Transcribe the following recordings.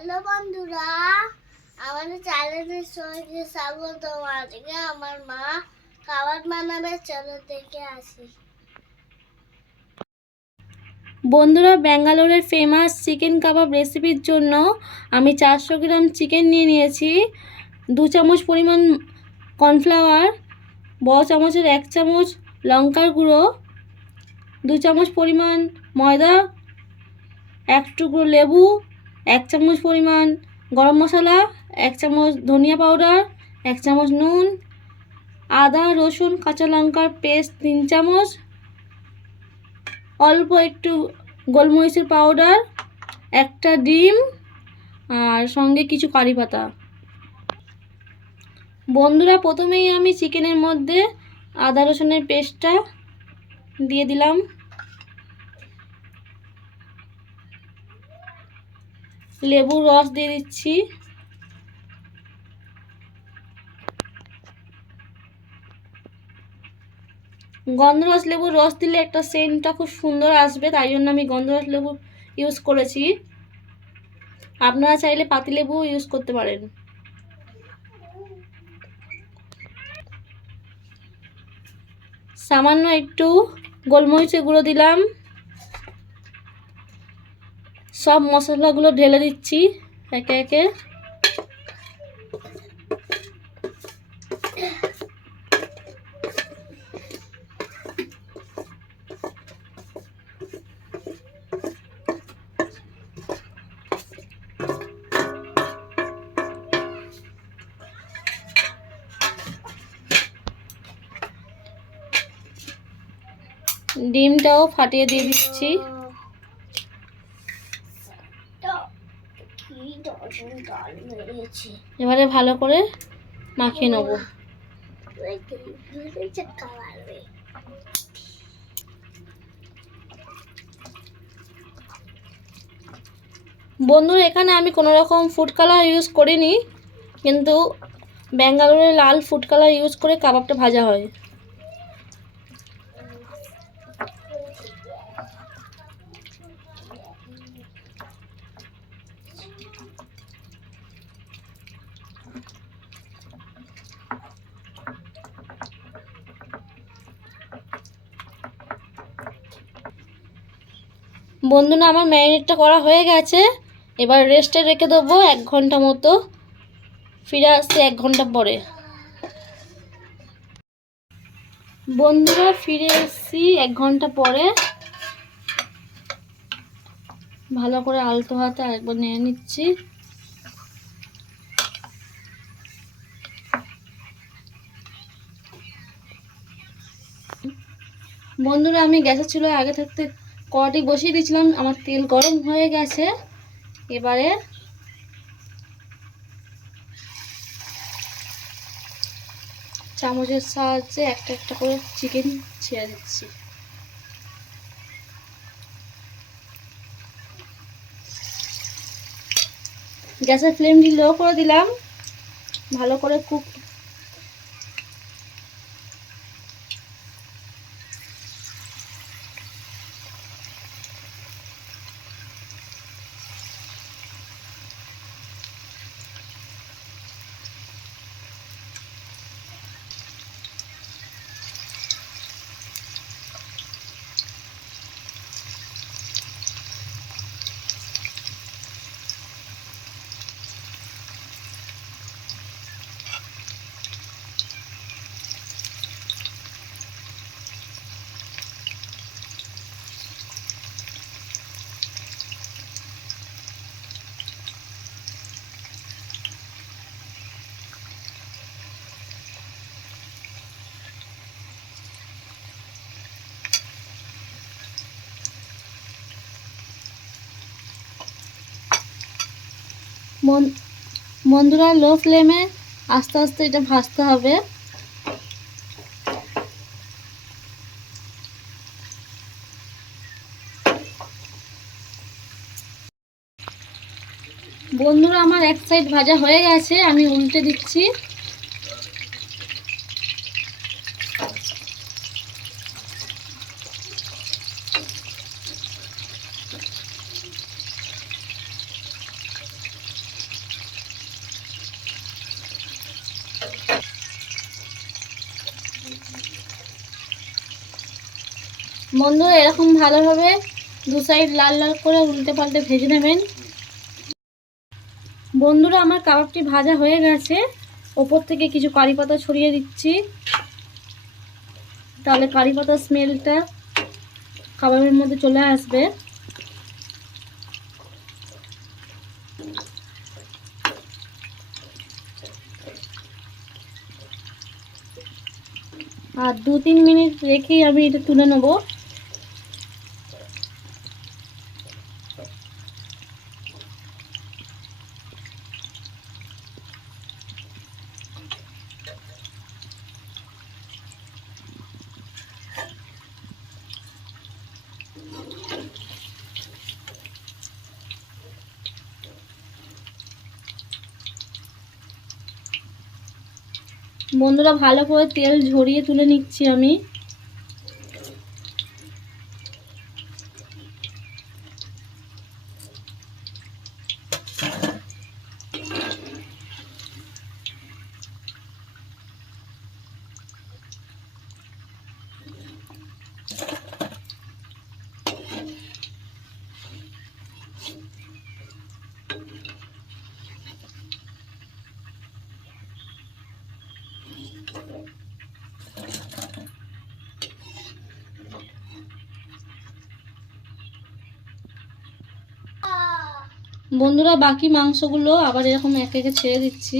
Hello বন্ধুরা, আমাদের চ্যানেলের সঙ্গে স্বাগত। আজকে আমার মা খাবার বানাবে, চলো দেখে আসি। বন্ধুরা, ব্যাঙ্গালোরের ফেমাস চিকেন কাবাব রেসিপির জন্য আমি 400 গ্রাম চিকেন নিয়ে নিয়েছি। 2 চামচ পরিমাণ কর্নফ্লাওয়ার, বড় চামচের 1 চামচ লঙ্কার গুঁড়ো, 2 চামচ পরিমাণ ময়দা, 1 টুকরো লেবু, 1 চামচ পরিমাণ গরম মশলা, 1 চামচ ধনিয়া পাউডার, 1 চামচ নুন, আদা রসুন কাঁচা লঙ্কার পেস্ট 3 চামচ, অল্প একটু গোলমরিচের পাউডার, একটা ডিম আর সঙ্গে কিছু কারি পাতা। বন্ধুরা, প্রথমেই আমি চিকেনের মধ্যে আদা রসুনের পেস্টটা দিয়ে দিলাম। লেবুর রস দিয়ে দিচ্ছি। গন্ধরাজ লেবুর রস দিলে একটা সেন্টটা খুব সুন্দর আসবে, তাই জন্য আমি গন্ধরাজ লেবু ইউজ করেছি। আপনারা চাইলে পাতিলেবু ইউজ করতে পারেন। সামান্য একটু গোলমরিচের গুঁড়ো দিলাম। সব মশলাগুলো ঢেলে দিচ্ছি একে একে। ডিমটাও ফাটিয়ে দিয়ে দিচ্ছি। এবারে ভালো করে মাখিয়ে নেব। বন্ধুরা, এখানে আমি কোনো রকম ফুড কালার ইউজ করিনি, কিন্তু ব্যাঙ্গালোরে লাল ফুড কালার ইউজ করে কাবাবটা ভাজা হয়। বন্ধুরা, আমার ম্যারিনেটটা করা হয়ে গেছে। এবার রেস্টে রেখে দেবো 1 ঘন্টা মতো। ফিরে আসছি 1 ঘন্টা পরে। বন্ধুরা, ফিরে এসেছি 1 ঘন্টা পরে। ভালো করে আলতো হাতে আরেকবার নিয়ে নিচ্ছি। বন্ধুরা, আমি গ্যাসের চুলায় আগে থাকতে কড়াটি বসিয়ে দিয়েছিলাম। আমার তেল গরম হয়ে গেছে। এবারে চামচের সাহায্যে একটা একটা করে চিকেন ছেড়ে দিচ্ছি। গ্যাসের ফ্লেমটি লো করে দিলাম। ভালো করে কুক। বন্ধুরা, লো ফ্লেমে আস্তে আস্তে এটা ভাজতে হবে। বন্ধুরা, আমার এক সাইড ভাজা হয়ে গেছে, আমি উল্টে দিচ্ছি। বন্ধুরা এরকম ভালোভাবে দু সাইড লাল লাল করে উল্টে পাল্টে ভেজে নেবেন। বন্ধুরা আমার কাবাবটি ভাজা হয়ে গেছে, ওপর থেকে কিছু কারি পাতা ছড়িয়ে দিচ্ছি, তাহলে কারি পাতার স্মেলটা কাবাবের মধ্যে চলে আসবে। আর 2-3 মিনিট রেখেই আমি এটা তুলে নেব। বন্ধুরা ভালো করে তেল ঝরিয়ে তুলে নিচ্ছি আমি। বন্ধুরা বাকি মাংসগুলো আবার এরকম একে একে ছেড়ে দিচ্ছি,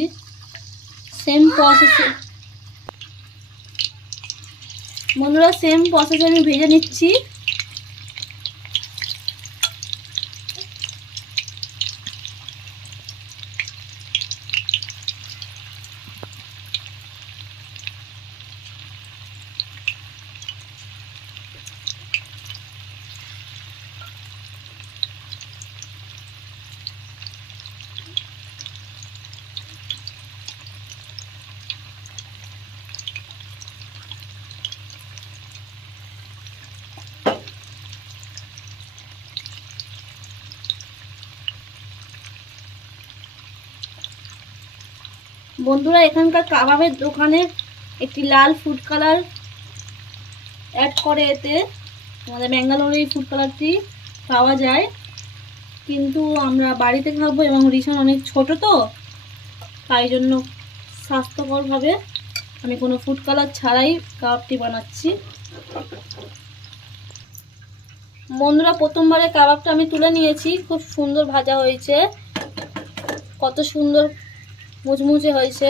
সেম প্রসেসে। বন্ধুরা সেম প্রসেসে আমি ভেজে নিচ্ছি। বন্ধুরা এখানকার কাবাবের দোকানে একটি লাল ফুড কালার অ্যাড করে, এতে আমাদের ব্যাঙ্গালোরে এই ফুড কালারটি পাওয়া যায়, কিন্তু আমরা বাড়িতে খাবো এবং রিসন অনেক ছোট, তো তাই জন্য স্বাস্থ্যকরভাবে আমি কোনো ফুড কালার ছাড়াই কাবাবটি বানাচ্ছি। বন্ধুরা প্রথমবারে কাবাবটা আমি তুলে নিয়েছি, খুব সুন্দর ভাজা হয়েছে, কত সুন্দর মুচমুচে হয়েছে।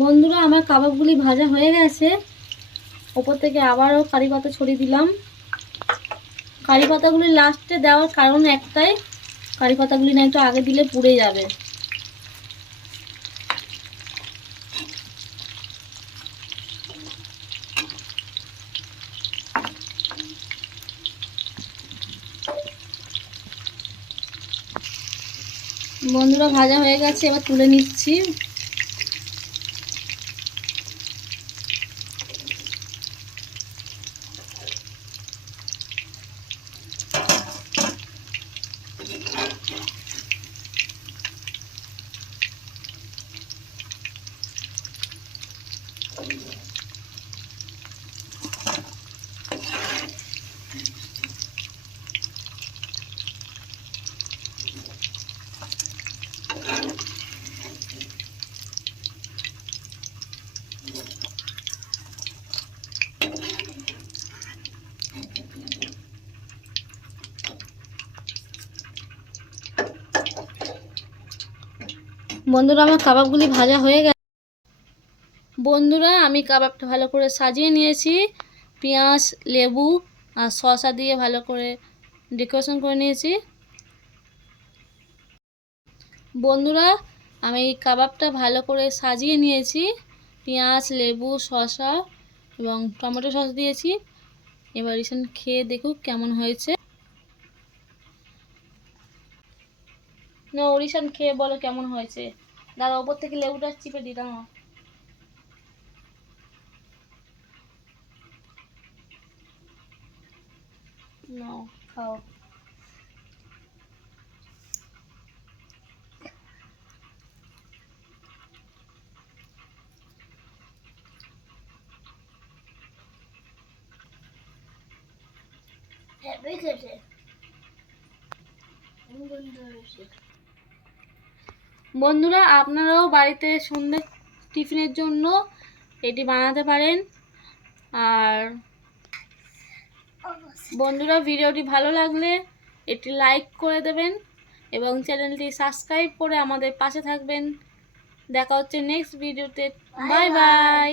বন্ধুরা আমার কাবাবগুলি ভাজা হয়ে গেছে, ওপর থেকে আবারও কারি পাতা ছড়িয়ে দিলাম। কারি পাতাগুলি লাস্টে দেওয়ার কারণ একটাই, কারি পাতাগুলি না একটু আগে দিলে পুড়ে যাবে। বন্ধুরা ভাজা হয়ে গেছে, এবার তুলে নিচ্ছি। বন্ধুরা আমার কাবাবগুলি ভাজা হয়ে গেছে। বন্ধুরা আমি কাবাবটা ভালো করে সাজিয়ে নিয়েছি, পেঁয়াজ, লেবু আর শসা দিয়ে ভালো করে ডেকোরেশন করে নিয়েছি। বন্ধুরা আমি কাবাবটা ভালো করে সাজিয়ে নিয়েছি, পেঁয়াজ, লেবু, শসা এবং টমেটো সস দিয়েছি। এবার রিসেন্ট খেয়ে দেখুক কেমন হয়েছে। না রিসেন্ট খেয়ে বলো কেমন হয়েছে। দাদা ওপর থেকে লেবুটা চিপে দিতাম। নাও খাও। হেভি খেতে গন্ধ হয়েছে। বন্ধুরা আপনারাও বাড়িতে সন্ধ্যে টিফিনের জন্য এটি বানাতে পারেন। আর বন্ধুরা ভিডিওটি ভালো লাগলে এটি লাইক করে দেবেন এবং চ্যানেলটি সাবস্ক্রাইব করে আমাদের পাশে থাকবেন। দেখা হচ্ছে নেক্সট ভিডিওতে। Bye bye.